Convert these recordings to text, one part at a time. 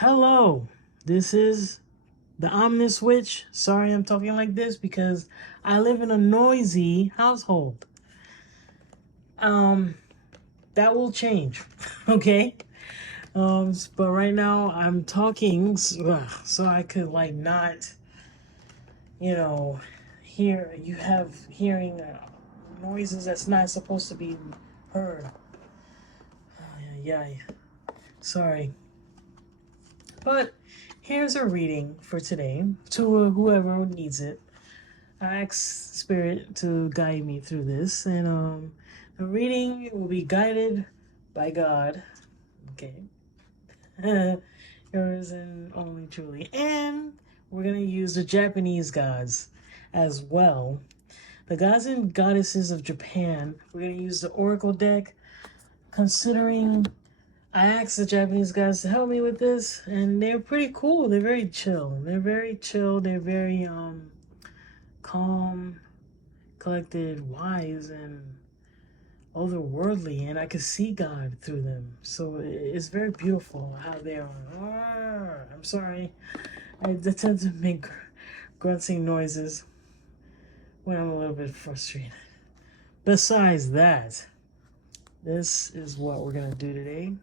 Hello, this is the omnist witch. Sorry I'm talking like this because I live in a noisy household. Um, that will change, okay? But right now I'm talking so I could like not, you know, hear you have hearing noises that's not supposed to be heard. Yeah, sorry. But here's a reading for today to whoever needs it. I ask Spirit to guide me through this, and the reading will be guided by God. Okay, yours and only truly, and we're gonna use the Japanese gods as well. The gods and goddesses of Japan. We're gonna use the Oracle deck. Considering I asked the Japanese guys to help me with this, and they're pretty cool. They're very chill. They're very chill. They're very calm, collected, wise, and otherworldly, and I could see God through them. So it's very beautiful how they are. I'm sorry, I tend to make grunting noises when I'm a little bit frustrated. Besides that, this is what we're gonna do today.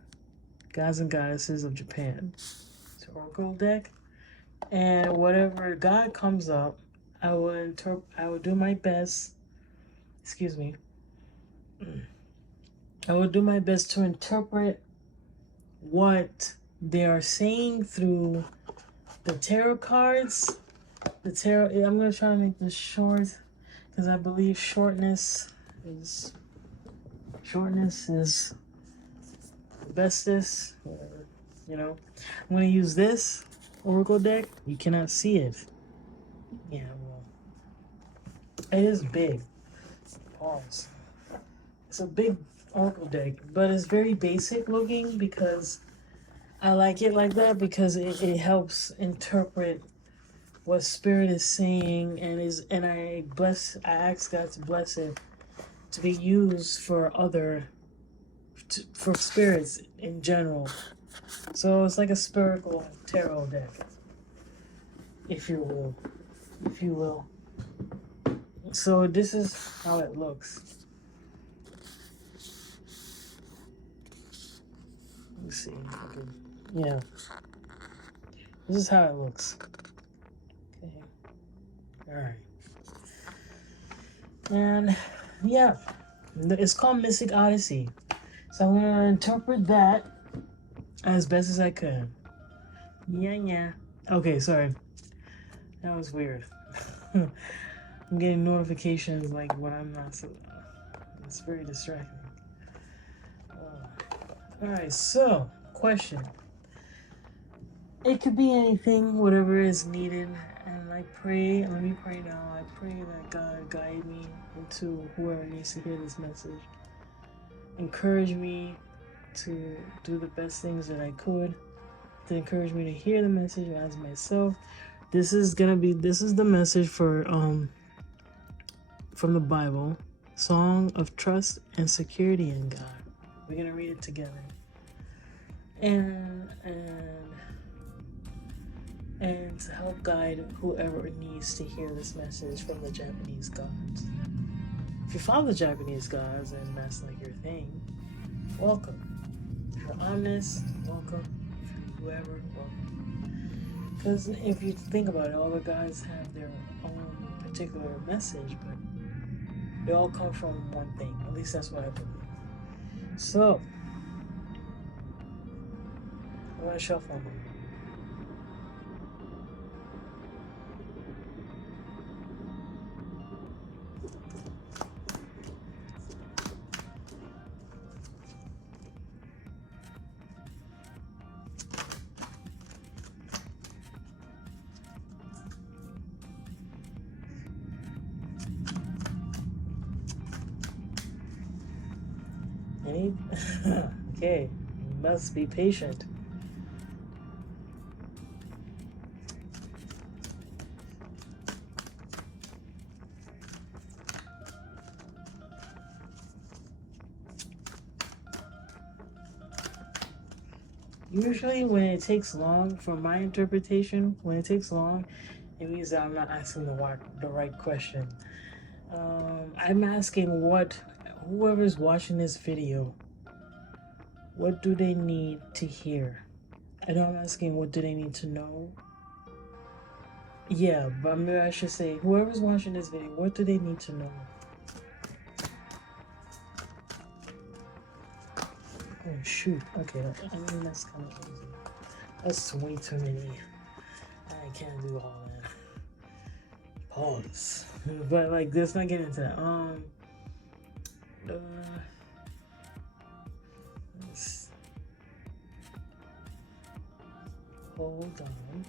Gods and Goddesses of Japan. It's an Oracle deck, and whatever God comes up, I will do my best. Excuse me. I will do my best to interpret what they are saying through the tarot cards. The tarot. I'm gonna try to make this short because I believe shortness is the bestest. Whatever, you know. I'm gonna use this Oracle deck. You cannot see it. Yeah, well, it is big. Pause. It's a big Oracle deck, but it's very basic looking because I like it like that because it helps interpret what spirit is saying and I ask God to bless it to be used for for spirits in general. So it's like a spiritual tarot deck, if you will. So this is how it looks. Let's see. Okay. Yeah. This is how it looks. Okay. Alright. And yeah. It's called Mystic Odyssey. So I'm gonna interpret that as best as I could. Yeah. Okay, sorry. That was weird. I'm getting notifications like when I'm not so. It's very distracting. Alright, so, question. It could be anything, whatever is needed. And I pray, let me pray now. I pray that God guide me into whoever needs to hear this message. Encourage me to do the best things that I could. To encourage me to hear the message as myself. This is the message for from the Bible, Song of Trust and Security in God. We're gonna read it together. And to help guide whoever needs to hear this message from the Japanese gods. If you follow the Japanese gods and that's like your thing, welcome. If you're honest, welcome. If you're whoever, welcome. Because if you think about it, all the gods have their own particular message, but they all come from one thing. At least that's what I believe. So, I'm going to shuffle them. Okay, you must be patient. Usually when it takes long, from my interpretation, when it takes long, it means that I'm not asking the right question. I'm asking what whoever's watching this video, what do they need to hear? I know I'm asking what do they need to know. Yeah, but maybe I should say whoever's watching this video, what do they need to know? Oh shoot. Okay, I mean that's kind of easy. That's way too many. I can't do all that. Pause. But like, let's not get into that. Let's hold on.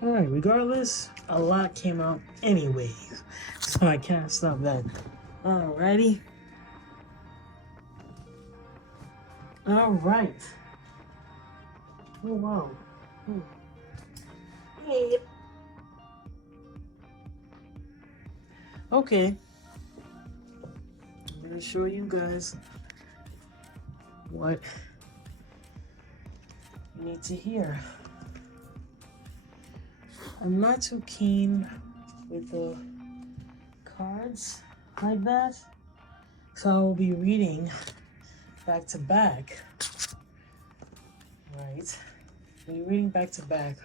Alright, regardless, a lot came out anyways, so I can't stop that. Alrighty. Alright. Oh wow. Hey. Okay. I'm gonna show you guys what you need to hear. I'm not too keen with the cards like that, so I will be reading back to back. Right, I'll be reading back to back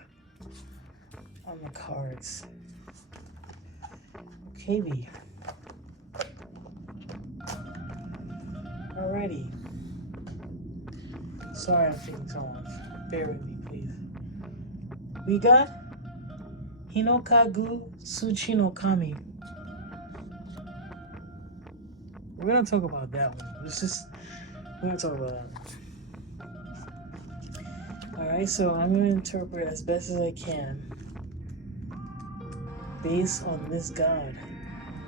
on the cards. Okay, B. Alrighty. Sorry I'm taking so long. Bear with me, please. We got Hinokagu Tsuchi no Kami. We're gonna talk about that one. We're gonna talk about that one. Alright, so I'm gonna interpret as best as I can based on this god,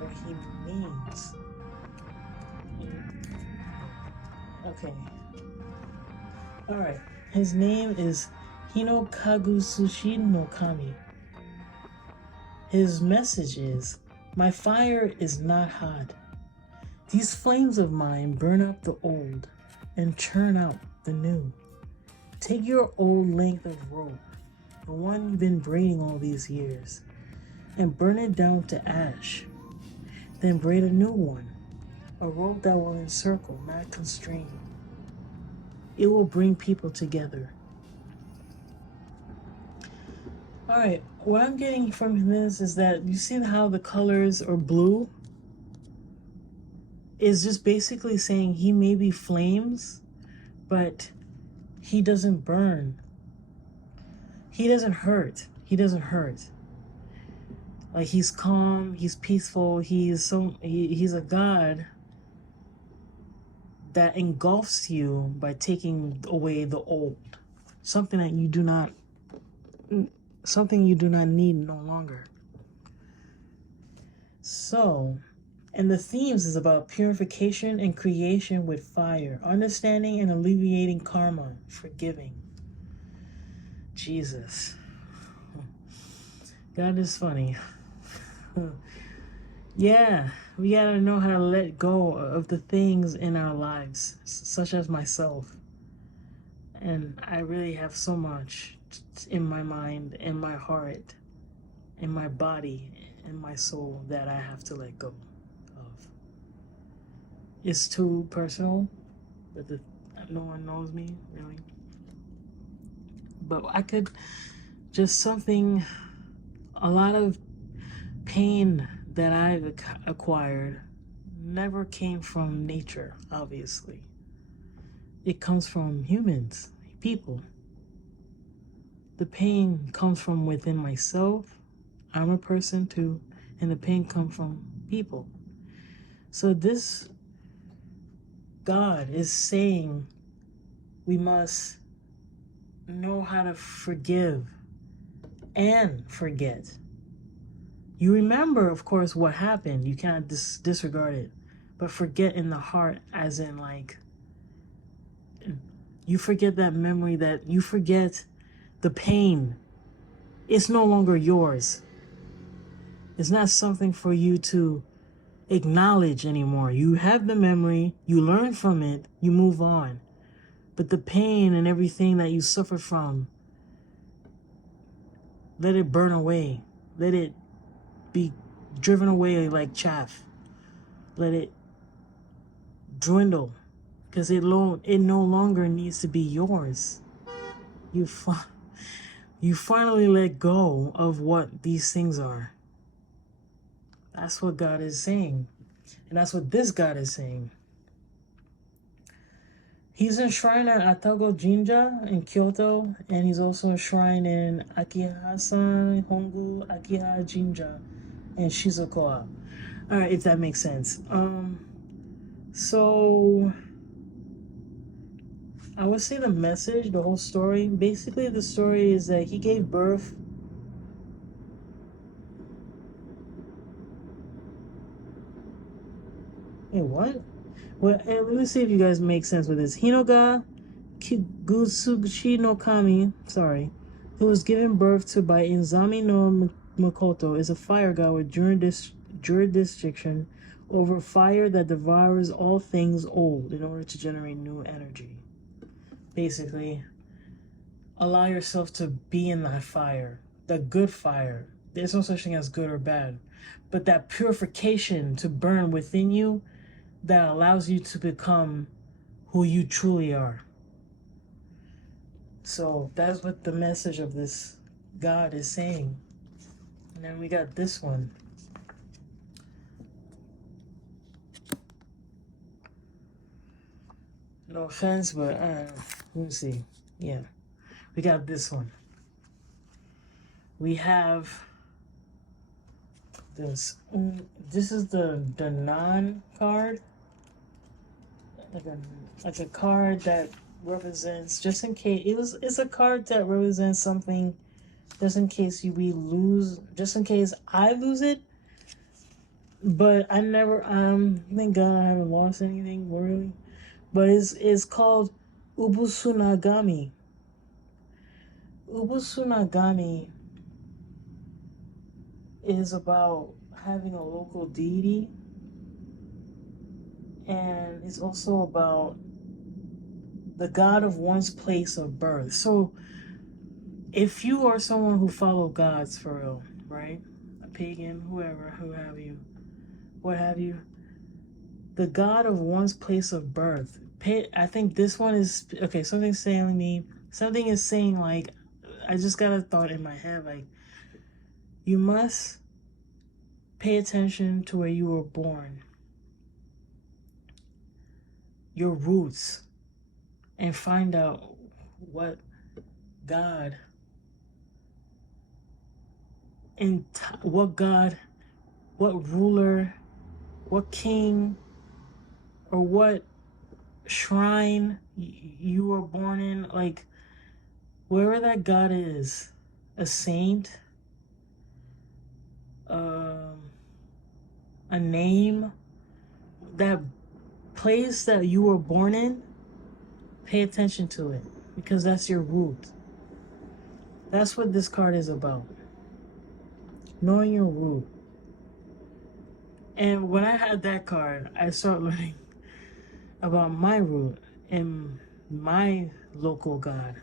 what he means. Okay. Alright. His name is Hinokagu Tsuchi no Kami. His message is, my fire is not hot. These flames of mine burn up the old and churn out the new. Take your old length of rope, the one you've been braiding all these years, and burn it down to ash. Then braid a new one, a rope that will encircle, not constrain. It will bring people together. Alright, what I'm getting from this is that you see how the colors are blue? Is just basically saying he may be flames, but he doesn't burn. He doesn't hurt. He doesn't hurt. Like, he's calm, he's peaceful, he's a god that engulfs you by taking away the old. Something you do not need no longer. So, and the themes is about purification and creation with fire, understanding and alleviating karma, forgiving. Jesus. God is funny. Yeah, we gotta know how to let go of the things in our lives, such as myself. And I really have so much in my mind, in my heart, in my body, in my soul that I have to let go of. It's too personal, but no one knows me, really. But I could just a lot of pain that I've acquired never came from nature, obviously. It comes from humans, people. The pain comes from within myself. I'm a person too, and the pain comes from people. So this God is saying we must know how to forgive and forget. You remember, of course, what happened. You cannot disregard it. But forget in the heart, as in, like, You forget that memory, that you forget the pain. It's no longer yours. It's not something for you to acknowledge anymore. You have the memory, you learn from it, you move on. But the pain and everything that you suffered from, let it burn away. Let it be driven away like chaff. Let it dwindle, because it no longer needs to be yours. You finally let go of what these things are. That's what God is saying. And that's what this God is saying. He's enshrined at Atago Jinja in Kyoto, and he's also enshrined in Akihasan Hongu Akiha Jinja in Shizuoka. Alright, if that makes sense. So I would say the message, the whole story, basically the story is that he gave birth. Wait, what? Well, let me see if you guys make sense with this. Hinoga Gutsuchi no Kami, who was given birth to by Inzami no Makoto, is a fire god with jurisdiction over fire that devours all things old in order to generate new energy. Basically, allow yourself to be in that fire, the good fire. There's no such thing as good or bad, but that purification to burn within you that allows you to become who you truly are. So that's what the message of this God is saying. And then we got this one. No offense, but let me see. Yeah, we got this one. We have this. This is the non card, like a card that represents, just in case it's a card that represents something, just in case we lose, just in case I lose it. But I never, thank God I haven't lost anything really. But it's called Ubusunagami. Ubusunagami is about having a local deity, and it's also about the god of one's place of birth. So if you are someone who follow gods for real, right? A pagan, whoever, what have you, the god of one's place of birth. I think this one is, okay, something is saying like, I just got a thought in my head, like, you must pay attention to where you were born, your roots, and find out what God, what ruler, what king, or what shrine you were born in, like wherever that God is, a saint, a name, that place that you were born in, pay attention to it, because that's your root. That's what this card is about. Knowing your root. And when I had that card, I started learning about my root and my local God.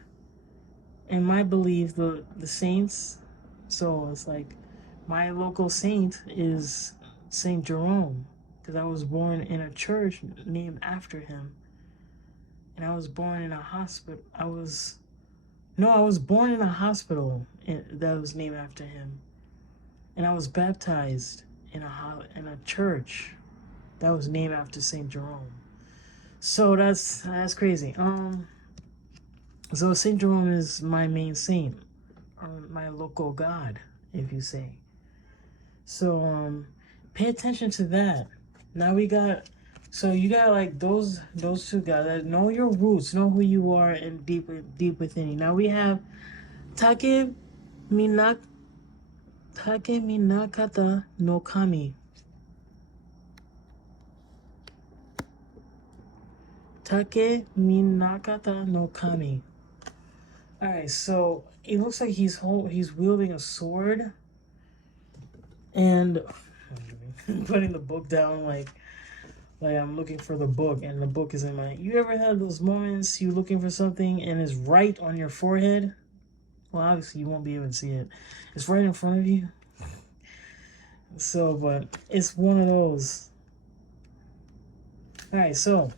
And my belief, the saints, so it's like my local saint is Saint Jerome, because I was born in a church named after him. And I was born in a hospital. I was born in a hospital that was named after him. And I was baptized in a church that was named after Saint Jerome. So that's crazy. So Saint Jerome is my main saint, or my local god, if you say. So pay attention to that. Now you got like those two guys. Know your roots, know who you are, and deep within you. Now we have Take Minakata no Kami. Take minakata no kami. All right, so it looks like he's wielding a sword and putting the book down like I'm looking for the book and the book is in my. You ever had those moments you looking for something and it's right on your forehead? Well, obviously you won't be able to see it. It's right in front of you. So, but it's one of those. All right, so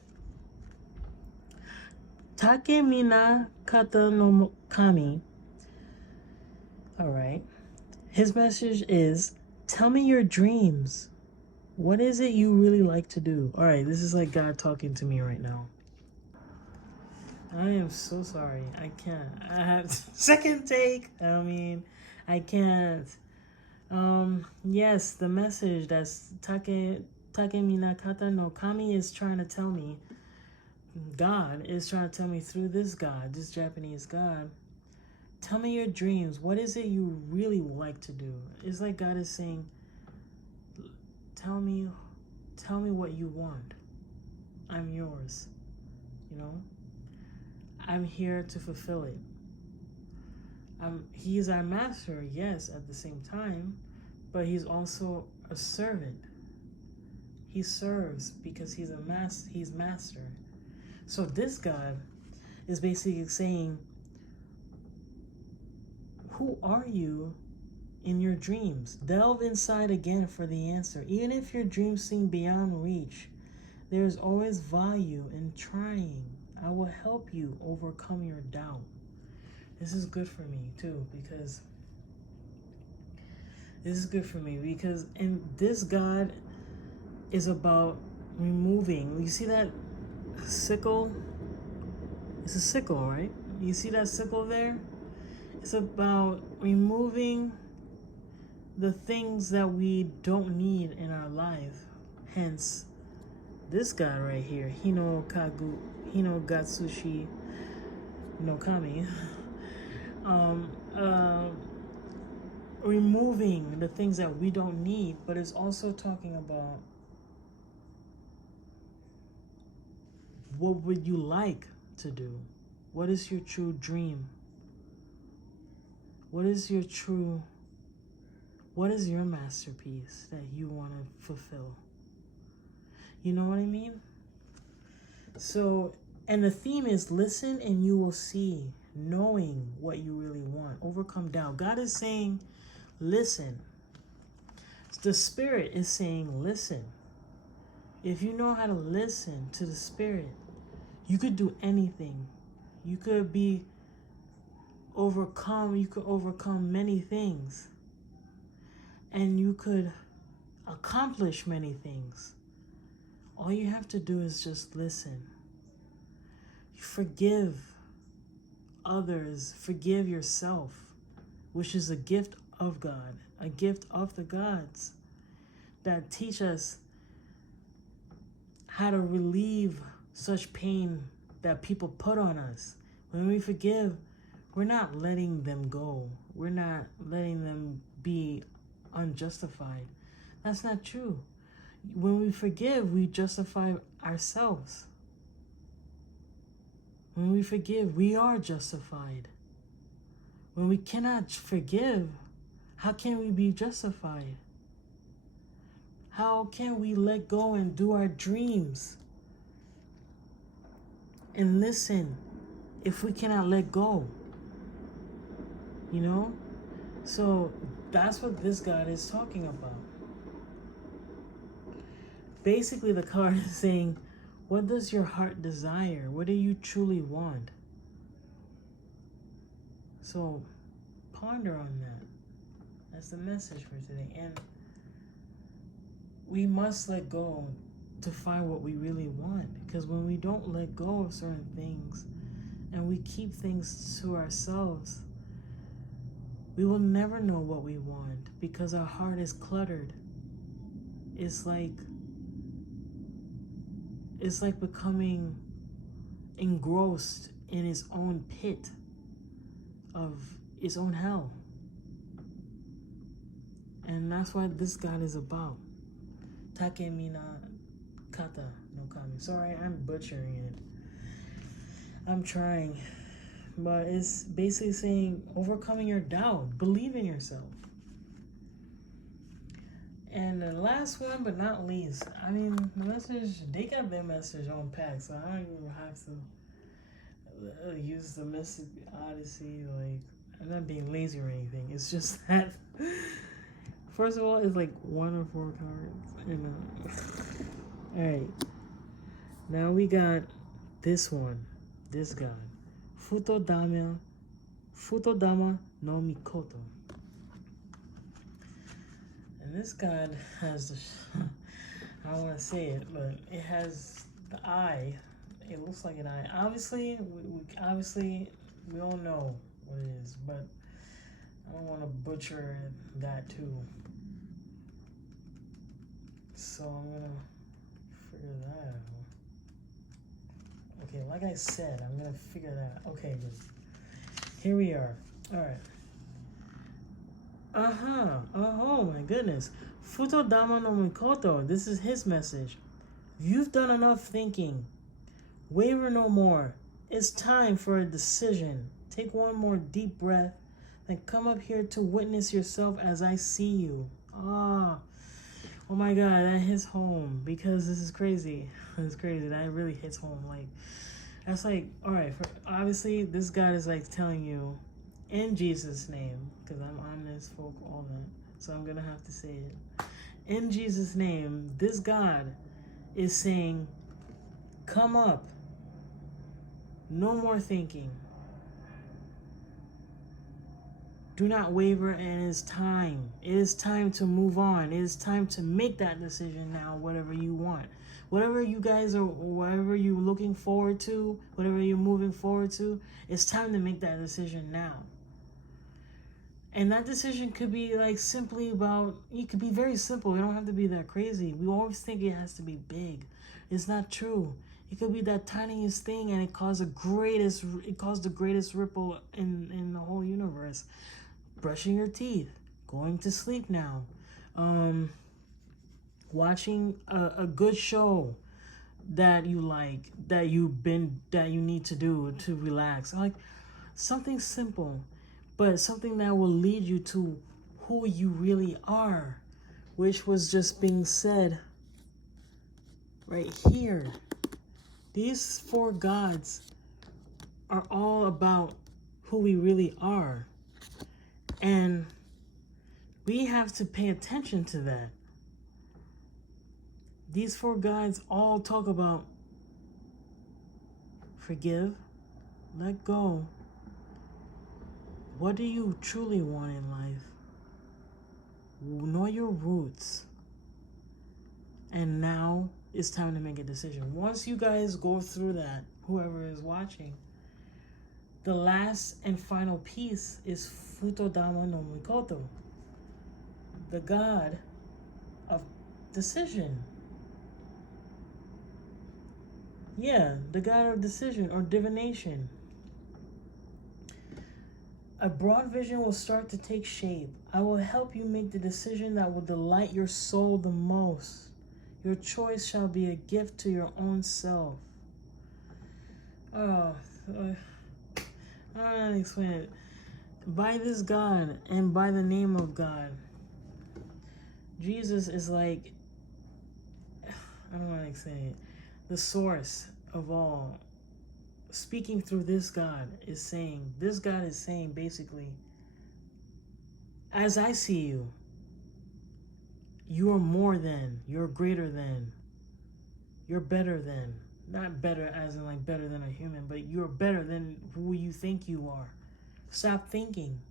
Takemina kata no kami. All right. His message is, tell me your dreams. What is it you really like to do? All right, this is like God talking to me right now. I am so sorry. I can't. I have second take. I mean, I can't. Yes, the message that's Takemina kata no kami is trying to tell me. God is trying to tell me through this God, this Japanese God. Tell me your dreams. What is it you really like to do? It's like God is saying, tell me what you want. I'm yours. You know? I'm here to fulfill it. He is our master, yes, at the same time, but he's also a servant. He serves because he's master. So this God is basically saying, who are you in your dreams? Delve inside again for the answer. Even if your dreams seem beyond reach, there's always value in trying. I will help you overcome your doubt. This is good for me too, because and this God is about removing. You see that sickle? It's a sickle, right? You see that sickle there? It's about removing the things that we don't need in our life. Hence, this guy right here, Hino Gatsushi no Kami, removing the things that we don't need, but it's also talking about what would you like to do? What is your true dream? What is your masterpiece that you want to fulfill? You know what I mean? So, and the theme is listen and you will see, knowing what you really want. Overcome doubt. God is saying, listen. The Spirit is saying, listen. If you know how to listen to the Spirit, you could do anything. You could overcome many things. And you could accomplish many things. All you have to do is just listen. Forgive others. Forgive yourself, which is a gift of God, a gift of the gods that teach us how to relieve such pain that people put on us. When we forgive, we're not letting them go. We're not letting them be unjustified. That's not true. When we forgive, we justify ourselves. When we forgive, we are justified. When we cannot forgive, how can we be justified? How can we let go and do our dreams? And listen, if we cannot let go, you know? So that's what this God is talking about. Basically, the card is saying, what does your heart desire? What do you truly want? So ponder on that. That's the message for today. And we must let go to find what we really want. Because when we don't let go of certain things and we keep things to ourselves, we will never know what we want because our heart is cluttered. It's like becoming engrossed in its own pit of its own hell. And that's what this God is about. Takemina kata no kami. Sorry, I'm butchering it. I'm trying. But it's basically saying overcoming your doubt, believe in yourself. And the last one, but not least, I mean, the message, they got their message on pack, so I don't even have to use the message Odyssey. Like, I'm not being lazy or anything. It's just that, first of all, it's like 1 or 4 cards. Alright, now we got this one, this guy. Futodama no Mikoto. And this god has the, I don't want to say it, but it has the eye. It looks like an eye. Obviously, we all know what it is, but I don't want to butcher that too. So I'm gonna figure that out. Okay, like I said, I'm gonna figure that out. Okay, good. Here we are. All right. Oh my goodness. Futodama no Mikoto. This is his message. You've done enough thinking. Waver no more. It's time for a decision. Take one more deep breath, then come up here to witness yourself as I see you. Oh my God, that hits home because this is crazy. It's crazy. That really hits home. Like, that's like, all right. Obviously, this God is like telling you, in Jesus' name, because I'm omnist, folk, all that. So I'm gonna have to say it. In Jesus' name, this God is saying, come up. No more thinking. Do not waver, and it is time. It is time to move on. It is time to make that decision now, whatever you want. Whatever you guys are, whatever you're looking forward to, whatever you're moving forward to, it's time to make that decision now. And that decision could be like simply about, it could be very simple. You don't have to be that crazy. We always think it has to be big. It's not true. It could be that tiniest thing, and it caused the greatest ripple in the whole universe. Brushing your teeth, going to sleep now, watching a good show that you like, that you need to do to relax. Like something simple, but something that will lead you to who you really are, which was just being said right here. These 4 gods are all about who we really are. And we have to pay attention to that. These 4 gods all talk about forgive, let go. What do you truly want in life? Know your roots. And now it's time to make a decision. Once you guys go through that, whoever is watching, the last and final piece is Futodama no Mikoto, the god of decision. Yeah, the god of decision or divination. A broad vision will start to take shape. I will help you make the decision that will delight your soul the most. Your choice shall be a gift to your own self. Oh, I don't know how to explain it. By this God and by the name of God, Jesus is like, I don't want to explain it, the source of all. Speaking through this God is saying, basically, as I see you, you are more than, you're greater than, you're better than. Not better as in like better than a human, but you're better than who you think you are. Stop thinking.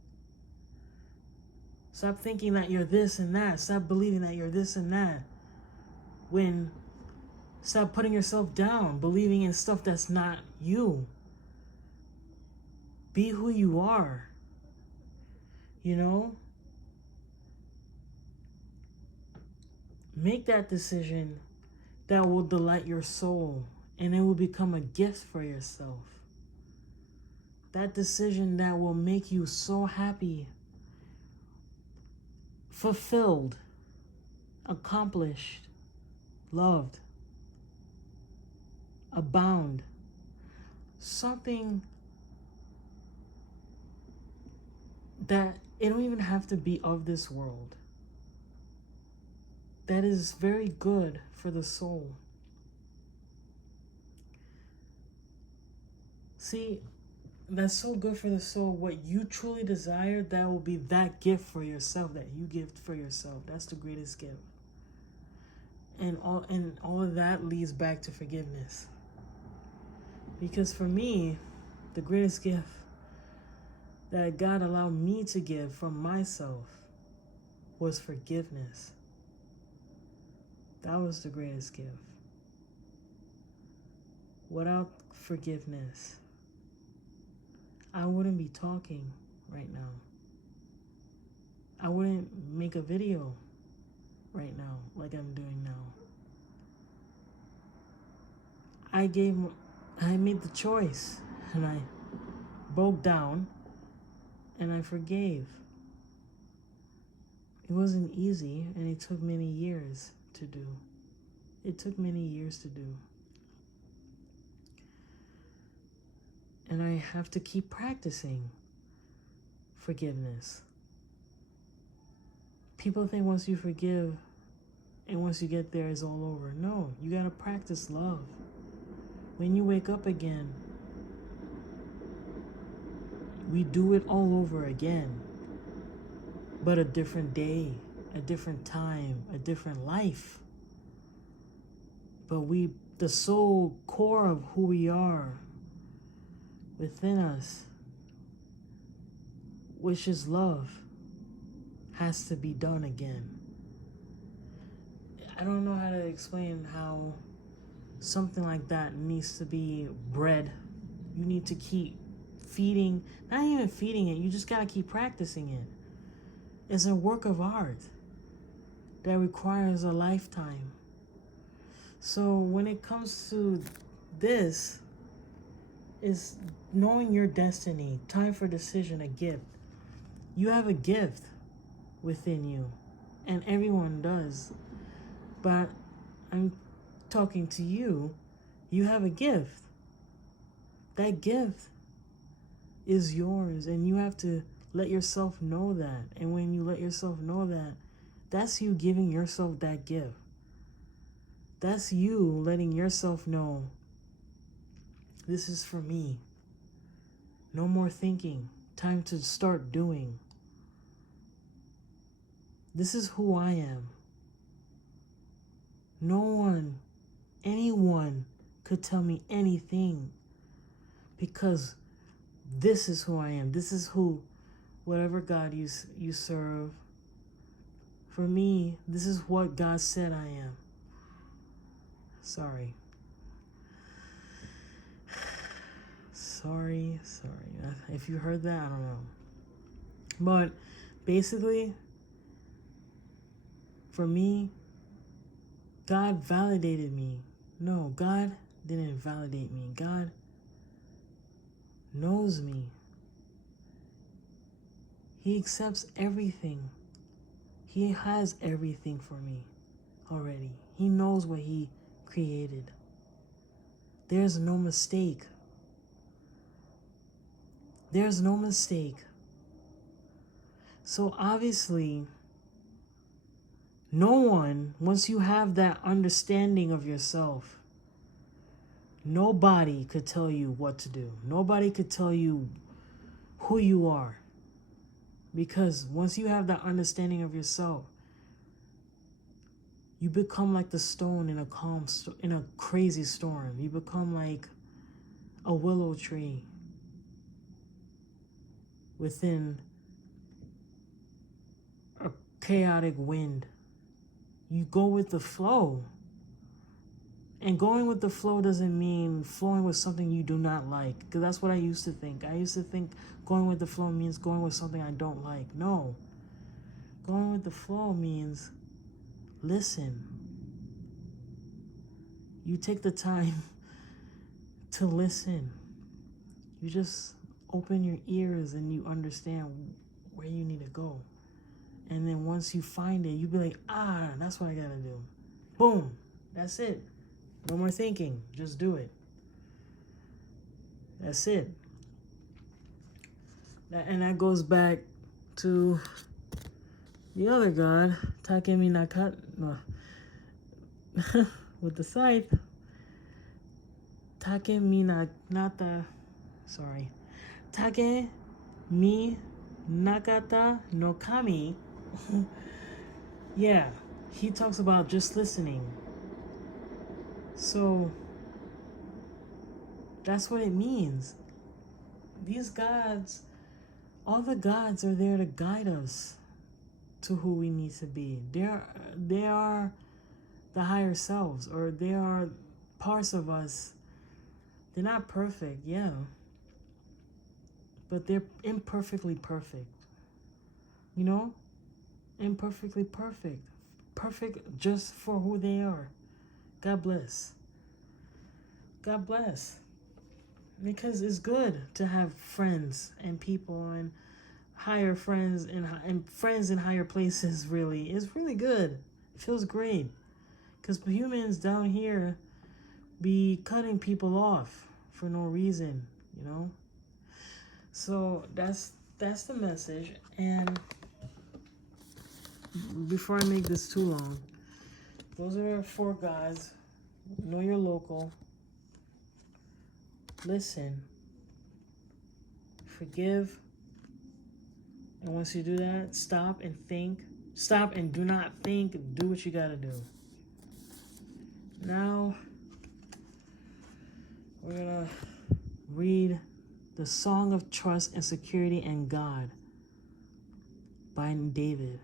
Stop thinking that you're this and that. Stop believing that you're this and that. Stop putting yourself down, believing in stuff that's not you. Be who you are. You know? Make that decision that will delight your soul, and it will become a gift for yourself. That decision that will make you so happy, fulfilled, accomplished, loved, abound. something that it don't even have to be of this world, that is very good for the soul. See, that's so good for the soul. What you truly desire, that will be that gift for yourself, that you give for yourself. That's the greatest gift. And all of that leads back to forgiveness. Because for me, the greatest gift that God allowed me to give from myself was forgiveness. That was the greatest gift. Without forgiveness, I wouldn't be talking right now. I wouldn't make a video right now like I'm doing now. I made the choice, and I broke down, and I forgave. It wasn't easy, and it took many years to do. It took many years to do. And I have to keep practicing forgiveness. People think once you forgive and once you get there, it's all over. No, you gotta practice love. When you wake up again, we do it all over again. But a different day, a different time, a different life. But the soul core of who we are within us, which is love, has to be done again. I don't know how to explain how something like that needs to be bred. You need to keep feeding, not even feeding it, you just gotta keep practicing it. It's a work of art that requires a lifetime. So when it comes to this, is knowing your destiny, time for decision, a gift. You have a gift within you, and everyone does. But I'm talking to you, you have a gift. That gift is yours, and you have to let yourself know that. And when you let yourself know that, that's you giving yourself that gift. That's you letting yourself know, this is for me. No more thinking. Time to start doing. This is who I am. No one, anyone could tell me anything, because this is who I am. This is who, whatever God you serve, for me, this is what God said I am. Sorry. Sorry. If you heard that, I don't know. But basically, for me, God validated me. No, God didn't validate me. God knows me. He accepts everything. He has everything for me already. He knows what He created. There's no mistake. There's no mistake. So obviously, no one, once you have that understanding of yourself, nobody could tell you what to do. Nobody could tell you who you are. Because once you have that understanding of yourself, you become like the stone in a crazy storm. You become like a willow tree within a chaotic wind. You go with the flow. And going with the flow doesn't mean flowing with something you do not like. Because that's what I used to think. I used to think going with the flow means going with something I don't like. No. Going with the flow means listen. You take the time to listen. You just open your ears and you understand where you need to go. And then once you find it, you be like, that's what I gotta do. Boom. That's it. No more thinking. Just do it. That's it. And that goes back to the other god, Takemi Nakata, with the scythe. Takemi Nakata no Kami. Yeah, he talks about just listening. So that's what it means. These gods, all the gods are there to guide us to who we need to be. They are the higher selves, or they are parts of us. They're not perfect, yeah, but they're imperfectly perfect. You know? Imperfectly perfect. Perfect just for who they are. God bless. God bless. Because it's good to have friends and people and higher friends and friends in higher places, really. It's really good. It feels great. Because humans down here be cutting people off for no reason, you know? So that's the message. And before I make this too long, those are 4 gods. Know your local. Listen. Forgive. And once you do that, stop and think. Stop and do not think. Do what you gotta do. Now, we're gonna read the Song of Trust and Security and God by David.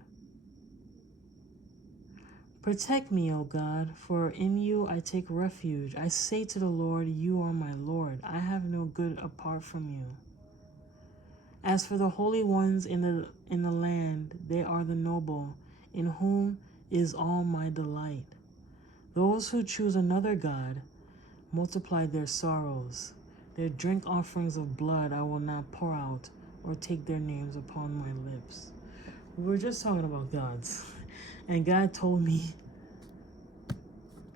Protect me, O God, for in you I take refuge. I say to the Lord, you are my Lord. I have no good apart from you. As for the holy ones in the land, they are the noble, in whom is all my delight. Those who choose another God multiply their sorrows. Their drink offerings of blood I will not pour out, or take their names upon my lips. We were just talking about gods. And God told me,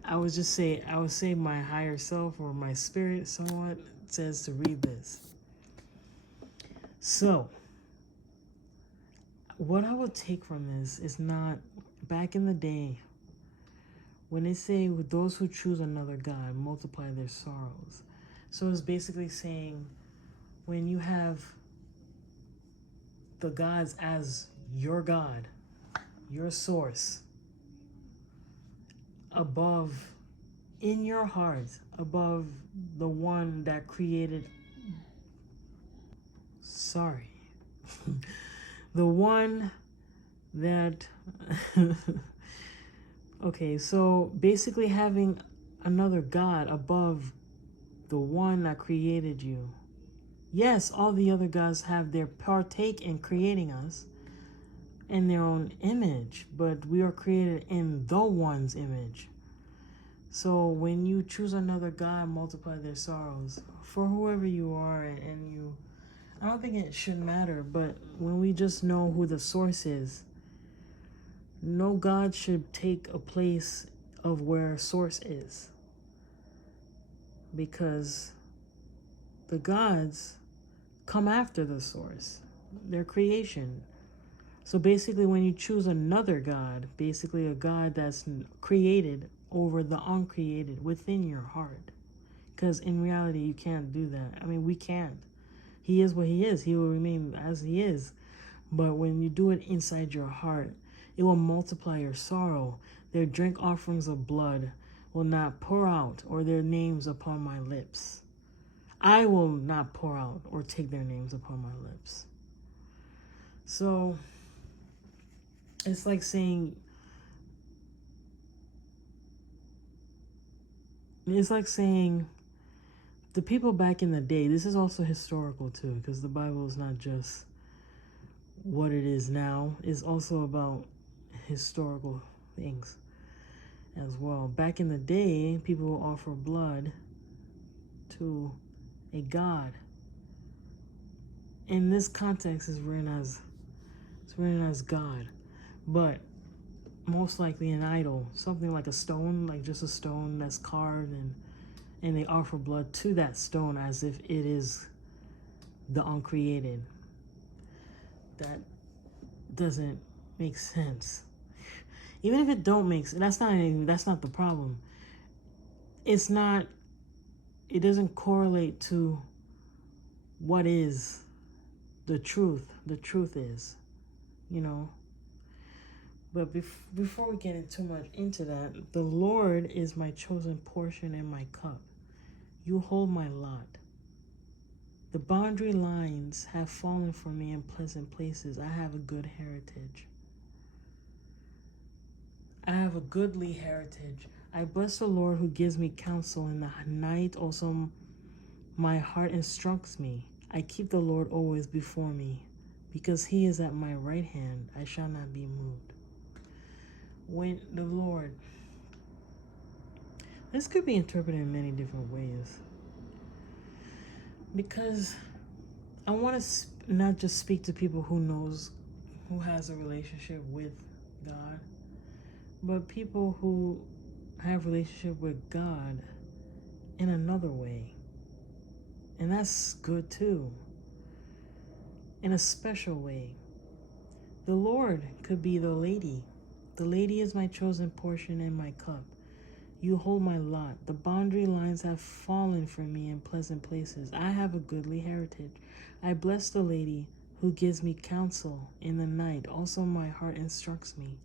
I would say my higher self or my spirit somewhat says to read this. So, what I will take from this is not, back in the day, when they say with those who choose another God, multiply their sorrows. So it's basically saying when you have the gods as your God, your source, above, in your heart, above the one that created, the one that, okay, so basically having another God above the one that created you. Yes, all the other gods have their partake in creating us in their own image, but we are created in the one's image. So when you choose another God, multiply their sorrows for whoever you are, and you, I don't think it should matter, but when we just know who the source is, no God should take a place of where source is, because the gods come after the source, their creation. So basically when you choose another God, basically a God that's created over the uncreated within your heart, because in reality you can't do that. I mean, we can't. He is what he is. He will remain as he is. But when you do it inside your heart, it will multiply your sorrow. Their drink offerings of blood will not pour out, or their names upon my lips. I will not pour out or take their names upon my lips. So it's like saying, the people back in the day, this is also historical too, because the Bible is not just what it is now, it's also about historical things as well. Back in the day, people will offer blood to a god. In this context, it's written as God, but most likely an idol, something like a stone, like just a stone that's carved and they offer blood to that stone as if it is the uncreated. That doesn't make sense. Even if it don't make sense, that's not the problem. It's not, it doesn't correlate to what is the truth. The truth is, you know. But before we get too much into that, the Lord is my chosen portion and my cup. You hold my lot. The boundary lines have fallen for me in pleasant places. I have a good heritage. I have a goodly heritage. I bless the Lord who gives me counsel in the night. Also, my heart instructs me. I keep the Lord always before me. Because he is at my right hand, I shall not be moved. When the Lord, this could be interpreted in many different ways. Because I want to not just speak to people who has a relationship with God, but people who have a relationship with God in another way. And that's good too. In a special way. The Lord could be the lady. The lady is my chosen portion and my cup. You hold my lot. The boundary lines have fallen for me in pleasant places. I have a goodly heritage. I bless the lady who gives me counsel in the night. Also my heart instructs me.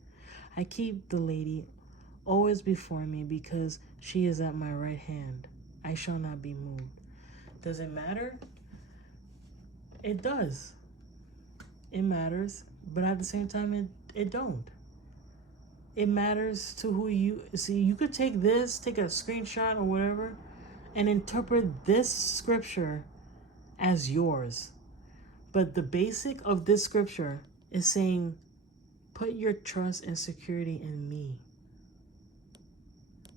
I keep the lady always before me because she is at my right hand. I shall not be moved. Does it matter? It does. It matters, but at the same time, it don't. It matters to who you see. You could take a screenshot or whatever, and interpret this scripture as yours. But the basic of this scripture is saying, put your trust and security in me.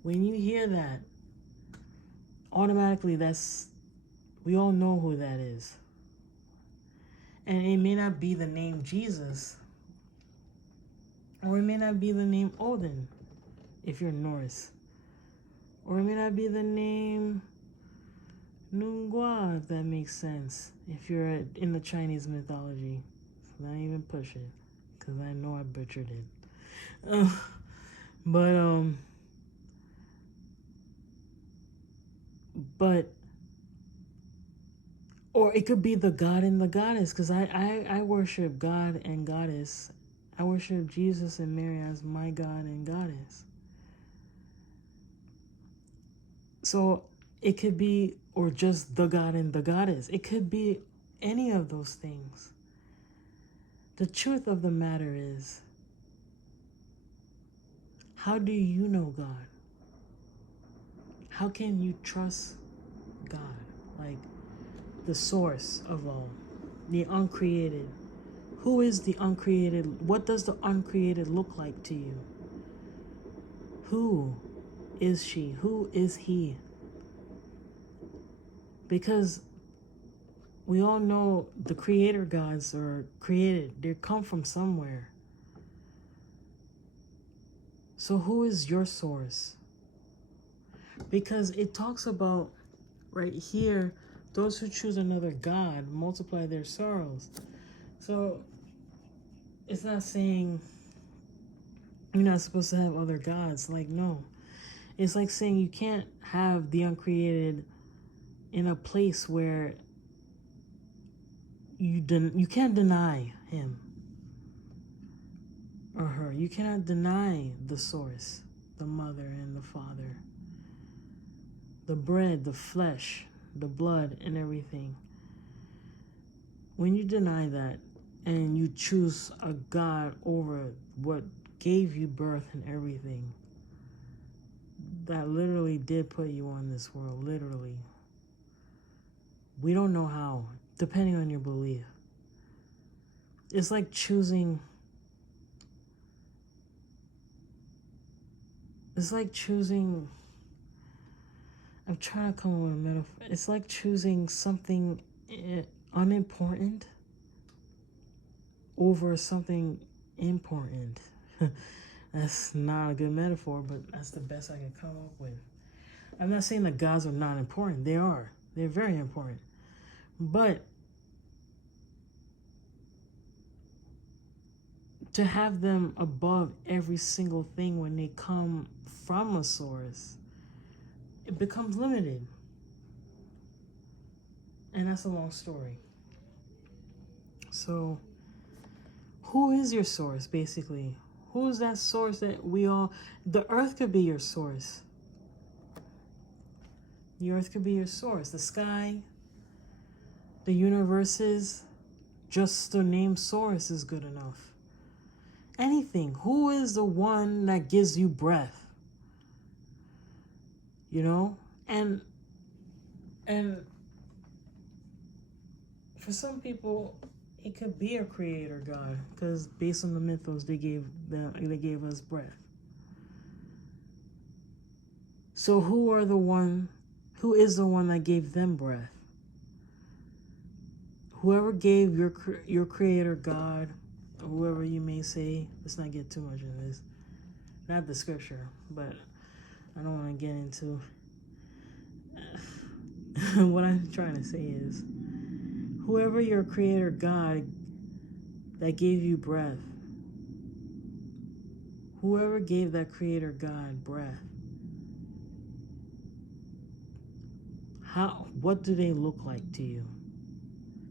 When you hear that, automatically we all know who that is. And it may not be the name Jesus, or it may not be the name Odin, if you're Norse. Or it may not be the name Nungua, if that makes sense, if you're in the Chinese mythology. So not even push it, because I know I butchered it. But or it could be the God and the goddess, because I worship God and goddess. I worship Jesus and Mary as my God and goddess. So it could be, or just the God and the goddess. It could be any of those things. The truth of the matter is, how do you know God? How can you trust God? Like the source of all, the uncreated. Who is the uncreated? What does the uncreated look like to you? Who is she? Who is he? Because we all know the creator gods are created. They come from somewhere. So who is your source? Because it talks about right here, those who choose another God multiply their sorrows. So it's not saying you're not supposed to have other gods. Like, no. It's like saying you can't have the uncreated in a place where you can't deny him or her. You cannot deny the source, the mother and the father, the bread, the flesh, the blood, and everything. When you deny that and you choose a God over what gave you birth and everything, that literally did put you on this world, literally. We don't know how, depending on your belief. It's like choosing, I'm trying to come up with a metaphor. It's like choosing something unimportant over something important. That's not a good metaphor, but that's the best I can come up with. I'm not saying that gods are not important. They are. They're very important. But to have them above every single thing when they come from a source, it becomes limited. And that's a long story. So, who is your source, basically? Who is that source that we all... The earth could be your source. The earth could be your source. The sky, the universes, just the name source is good enough. Anything. Who is the one that gives you breath? You know? And for some people, it could be a creator God, because based on the mythos, they gave us breath. So who is the one that gave them breath? Whoever gave your creator God, or whoever you may say, let's not get too much into this. Not the scripture, but I don't want to get into what I'm trying to say is, whoever your creator God that gave you breath, whoever gave that creator God breath, what do they look like to you?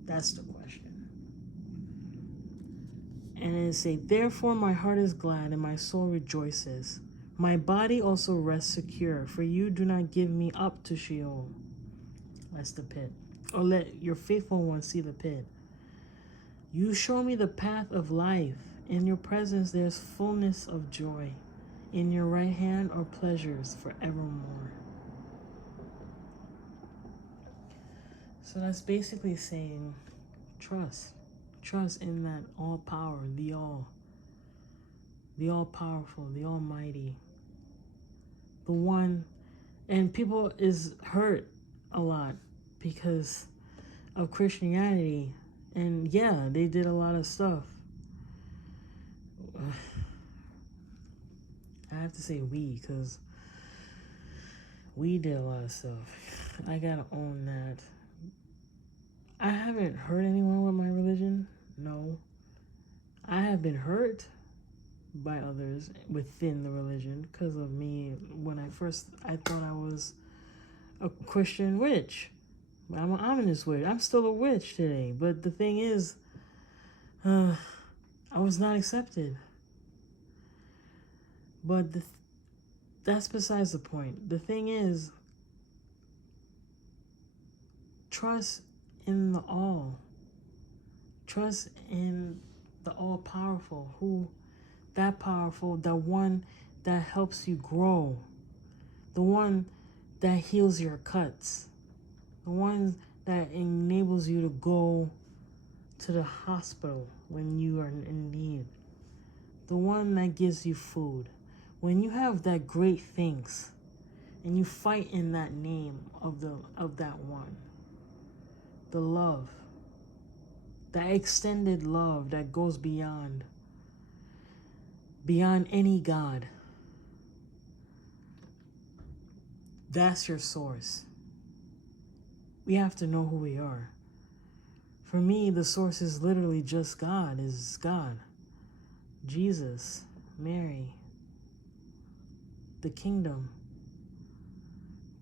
That's the question. And it say, therefore my heart is glad and my soul rejoices. My body also rests secure, for you do not give me up to Sheol. That's the pit. Or let your faithful one see the pit. You show me the path of life. In your presence there's fullness of joy. In your right hand are pleasures forevermore. So that's basically saying trust. Trust in that all power, the all-powerful, the almighty. The one, and people is hurt a lot because of Christianity. And yeah, they did a lot of stuff. I have to say we, because we did a lot of stuff. I gotta own that. I haven't hurt anyone with my religion. No. I have been hurt by others within the religion because of me. When I thought I was a Christian witch. I'm an omnist witch. I'm still a witch today. But the thing is, I was not accepted. But that's besides the point. The thing is, trust in the all. Trust in the all-powerful, that powerful, the one that helps you grow, the one that heals your cuts, the one that enables you to go to the hospital when you are in need, the one that gives you food. When you have that great things and you fight in that name of that one, the love, that extended love that goes beyond any God, that's your source. We have to know who we are. For me, the source is literally just God, is God. Jesus, Mary, the kingdom.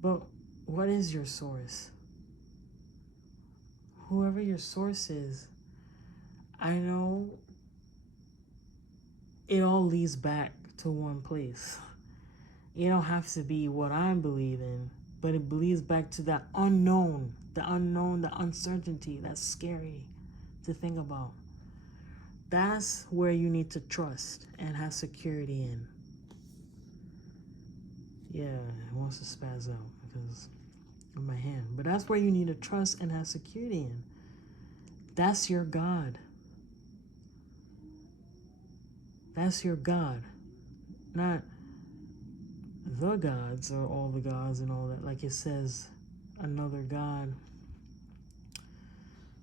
But what is your source? Whoever your source is, I know it all leads back to one place. It don't have to be what I believe in, but it leads back to that unknown, the uncertainty that's scary to think about. That's where you need to trust and have security in. Yeah, it wants to spaz out because of my hand. But that's where you need to trust and have security in. That's your God. That's your God. Not the gods or all the gods and all that. Like it says, another God.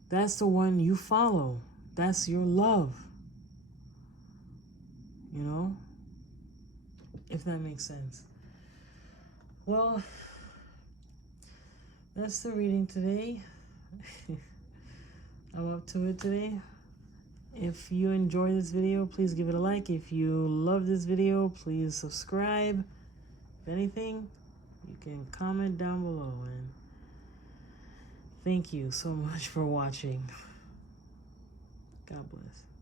That's the one you follow. That's your love. You know? If that makes sense. Well, that's the reading today. I'm up to it today. If you enjoy this video, please give it a like. If you love this video, please subscribe. If anything, you can comment down below. And thank you so much for watching. God bless.